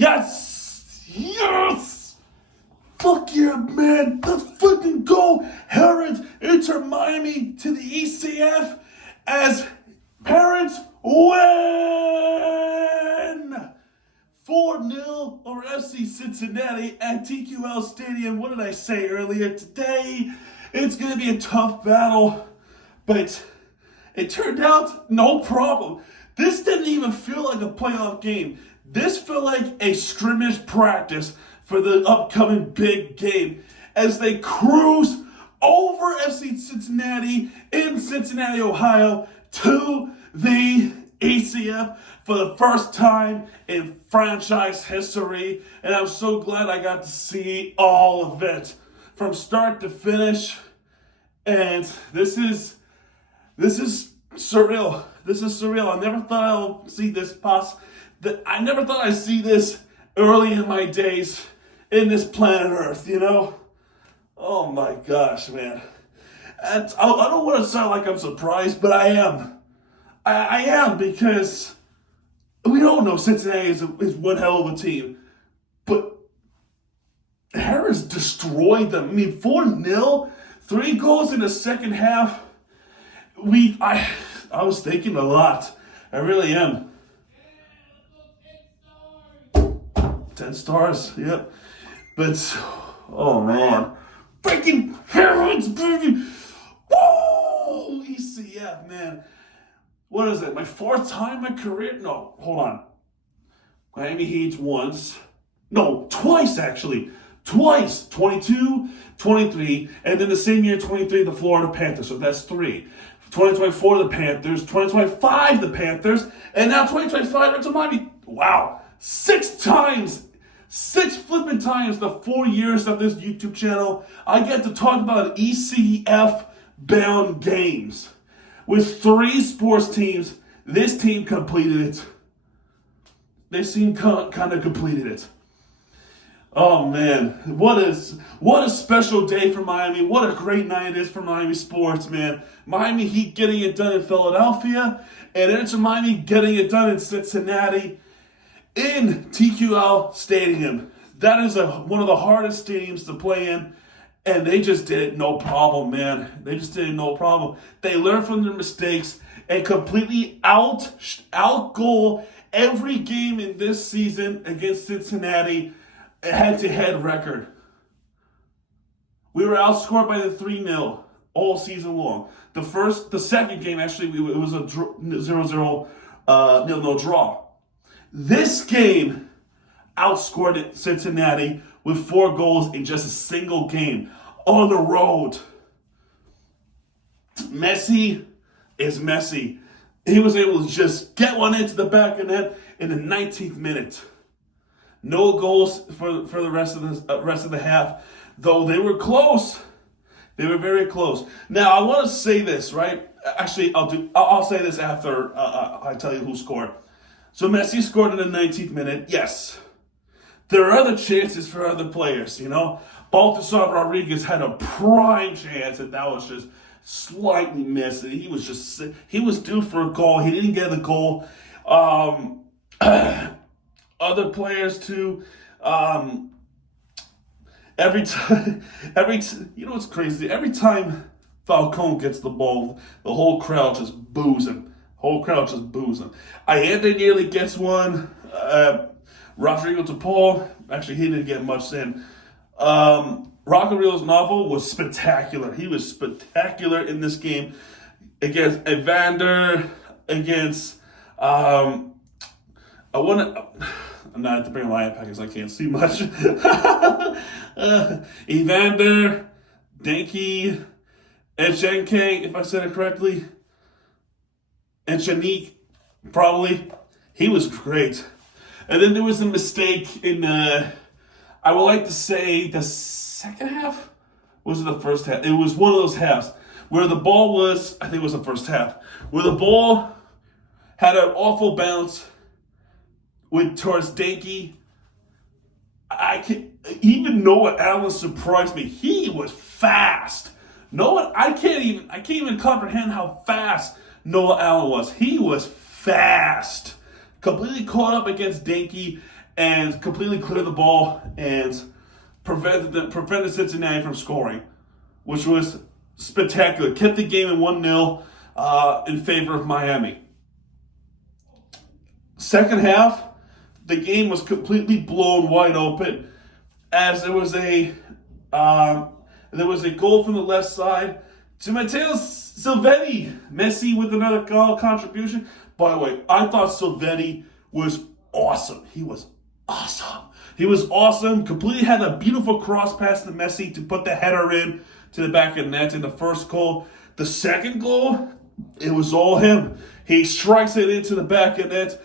Yes! Yes! Fuck yeah, man! Let's fucking go! Herons enter Miami to the ECF as Parents win! 4-0 over FC Cincinnati at TQL Stadium. What did I say earlier today? It's going to be a tough battle, but it turned out no problem. This didn't even feel like a playoff game. This felt like a scrimmage practice for the upcoming big game as they cruise over FC Cincinnati in Cincinnati, Ohio to the ECF for the first time in franchise history. And I'm so glad I got to see all of it from start to finish. And this is surreal. This is surreal. I never thought I'll see this I never thought I'd see this early in my days in this planet Earth, you know? Oh my gosh, man. And I don't want to sound like I'm surprised, but I am. I am, because we don't know Cincinnati is one hell of a team. But Harris destroyed them. I mean, 4-0, 3 goals in the second half. I was thinking a lot. I really am. 10 stars, yep. But, oh man. Freaking Herons, baby! Whoa! ECF, man. What is it? My 4th time in my career? No, hold on. Miami Heat once. No, twice actually. Twice. 22, 23, and then the same year, 23, the Florida Panthers. So that's 3. 2024, the Panthers. 2025, the Panthers. And now 2025, it's Miami. Wow. 6 times. 6 flipping times the 4 years of this YouTube channel, I get to talk about ECF-bound games. With 3 sports teams, this team completed it. This team kind of completed it. Oh man, what a special day for Miami. What a great night it is for Miami sports, man. Miami Heat getting it done in Philadelphia, and Inter Miami getting it done in Cincinnati in TQL Stadium. That is one of the hardest stadiums to play in. And they just did it no problem, man. They just did it no problem. They learned from their mistakes and completely out-goal every game in this season against Cincinnati, a head-to-head record. We were outscored by the 3-0 all season long. The second game, actually, it was a 0-0 nil-nil draw. This game outscored Cincinnati with 4 goals in just a single game on the road. Messi is Messi. He was able to just get one into the back of the net in the 19th minute. No goals for the rest of the half, though they were close. They were very close. Now I want to say this, right? Actually, I'll say this after I tell you who scored. So Messi scored in the 19th minute. Yes. There are other chances for other players, you know. Baltasar Rodriguez had a prime chance, and that was just slightly missed. He was due for a goal. He didn't get the goal. Other players too. Every time, you know what's crazy? Every time Falcone gets the ball, the whole crowd just boos him. Allende nearly gets one. Rodrigo Topol, actually he didn't get much in. Rockareel's novel was spectacular. He was spectacular in this game against Evander, against I'm not at the bring my iPad because I can't see much. Evander, Denki, Echenke, if I said it correctly, and Shanique, probably. He was great. And then there was a mistake in, I would like to say, the second half? Was it the first half? It was one of those halves where the ball was, I think it was the first half, where the ball had an awful bounce towards Denki. Even Noah Allen surprised me. He was fast. I can't even comprehend how fast Noah Allen was. He was fast. Completely caught up against Denki and completely cleared the ball and prevented Cincinnati from scoring, which was spectacular. Kept the game at 1-0 in favor of Miami. Second half, the game was completely blown wide open as there was a goal from the left side to Matteo Silvetti. Messi with another goal contribution. By the way, I thought Silvetti was awesome. He was awesome. He was awesome. Completely had a beautiful cross pass to Messi to put the header in to the back of the net in the first goal. The second goal, it was all him. He strikes it into the back of the net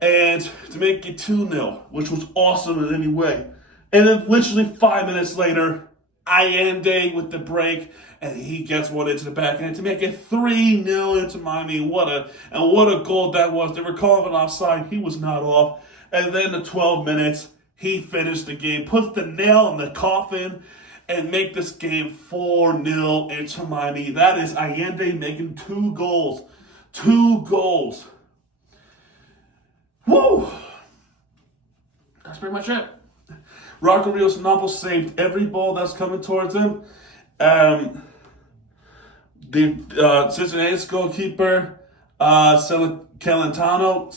and to make it 2-0, which was awesome in any way. And then literally 5 minutes later, Allende with the break, and he gets one into the back of the net to make it 3-0 into Miami. What a goal that was. They were calling it offside. He was not off. And then the 12 minutes, he finished the game, puts the nail in the coffin, and make this game 4-0 into Miami. That is Allende making 2 goals. 2 goals. Woo! That's pretty much it. Rocco Rios Novel saved every ball that's coming towards him. The Cincinnati's goalkeeper, Celentano,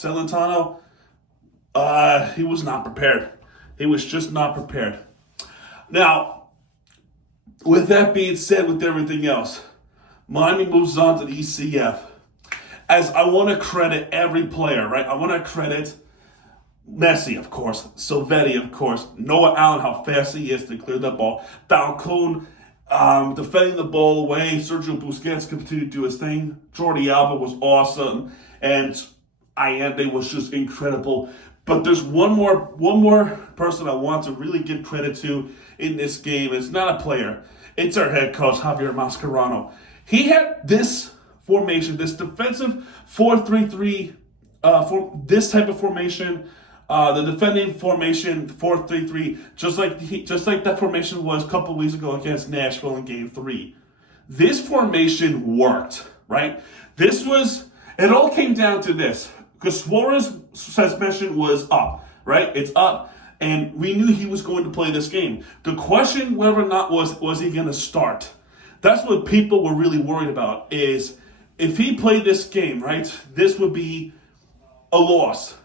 he was not prepared. He was just not prepared. Now, with that being said, with everything else, Miami moves on to the ECF. As I want to credit every player, right? I want to credit Messi, of course, Silvetti, of course, Noah Allen, how fast he is to clear the ball, Falcone defending the ball away, Sergio Busquets continued to do his thing, Jordi Alba was awesome, and Allende was just incredible. But there's one more person I want to really give credit to in this game. It's not a player. It's our head coach, Javier Mascherano. He had this formation, this defensive 4-3-3, this type of formation, the defending formation 4-3-3, just like that formation was a couple weeks ago against Nashville in Game 3. This formation worked, right? It all came down to this, because Suarez' suspension was up, right? It's up, and we knew he was going to play this game. The question, whether or not was he going to start? That's what people were really worried about, is if he played this game, right, this would be a loss.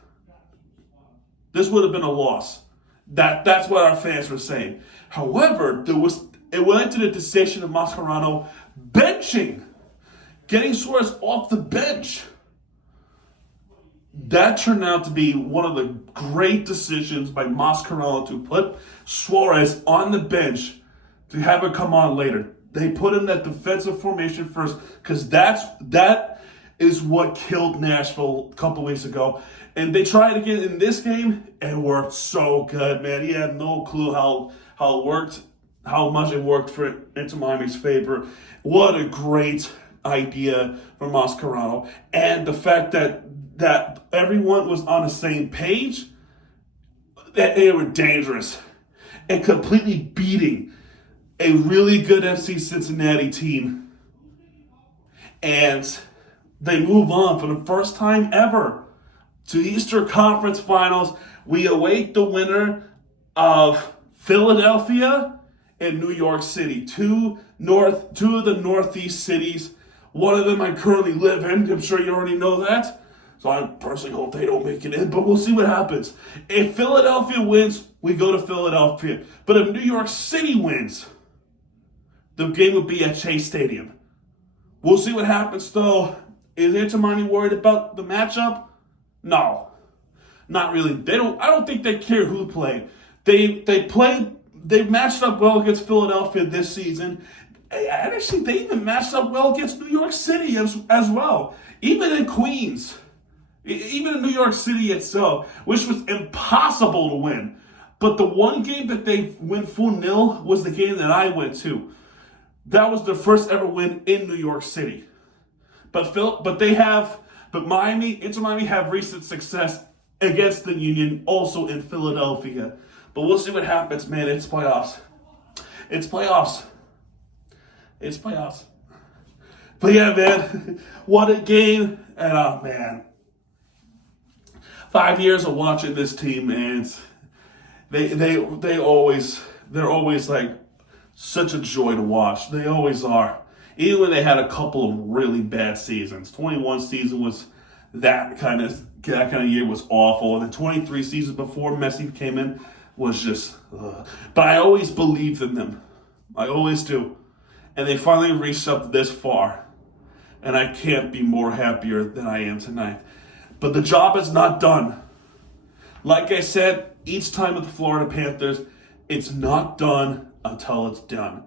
This would have been a loss. That's what our fans were saying. However, it went to the decision of Mascherano benching, getting Suarez off the bench. That turned out to be one of the great decisions by Mascherano to put Suarez on the bench to have him come on later. They put in that defensive formation first because that is what killed Nashville a couple weeks ago. And they tried again in this game. It worked so good, man. He had no clue how it worked, how much it worked for into Miami's favor. What a great idea from Mascherano. And the fact that everyone was on the same page, that they were dangerous and completely beating a really good FC Cincinnati team. And they move on for the first time ever to Eastern Conference Finals. We await the winner of Philadelphia and New York City, two of the Northeast cities. One of them I currently live in. I'm sure you already know that. So I personally hope they don't make it in, but we'll see what happens. If Philadelphia wins, we go to Philadelphia. But if New York City wins, the game would be at Chase Stadium. We'll see what happens, though. Is Inter Miami worried about the matchup? No, not really. I don't think they care who played. They matched up well against Philadelphia this season. And actually, they even matched up well against New York City as well. Even in Queens. Even in New York City itself, which was impossible to win. But the one game that they went 4-0 was the game that I went to. That was their first ever win in New York City. But Inter Miami have recent success against the Union, also in Philadelphia. But we'll see what happens, man. It's playoffs. But yeah, man, what a game. And man, 5 years of watching this team, and they're always like such a joy to watch. They always are. Even when they had a couple of really bad seasons. 21 season was that kind of year was awful. And the 23 season before Messi came in was just But I always believed in them. I always do. And they finally reached up this far. And I can't be more happier than I am tonight. But the job is not done. Like I said, each time with the Florida Panthers, it's not done until it's done.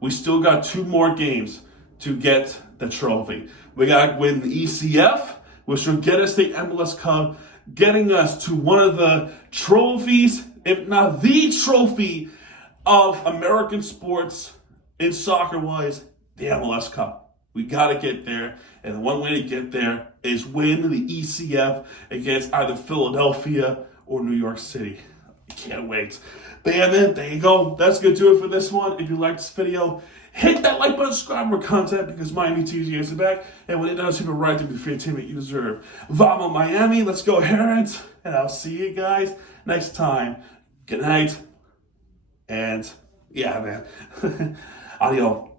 We still got 2 more games to get the trophy. We got to win the ECF, which will get us the MLS Cup, getting us to one of the trophies, if not the trophy of American sports in soccer-wise, the MLS Cup. We got to get there, and the one way to get there is win the ECF against either Philadelphia or New York City. Can't wait. But yeah, man, there you go. That's going to do it for this one. If you liked this video, hit that like button, subscribe for more content, because Miami TG is back. And when it does, people right to be free team you deserve. Vamos Miami, let's go Herons. And I'll see you guys next time. Good night. And yeah, man. Adios.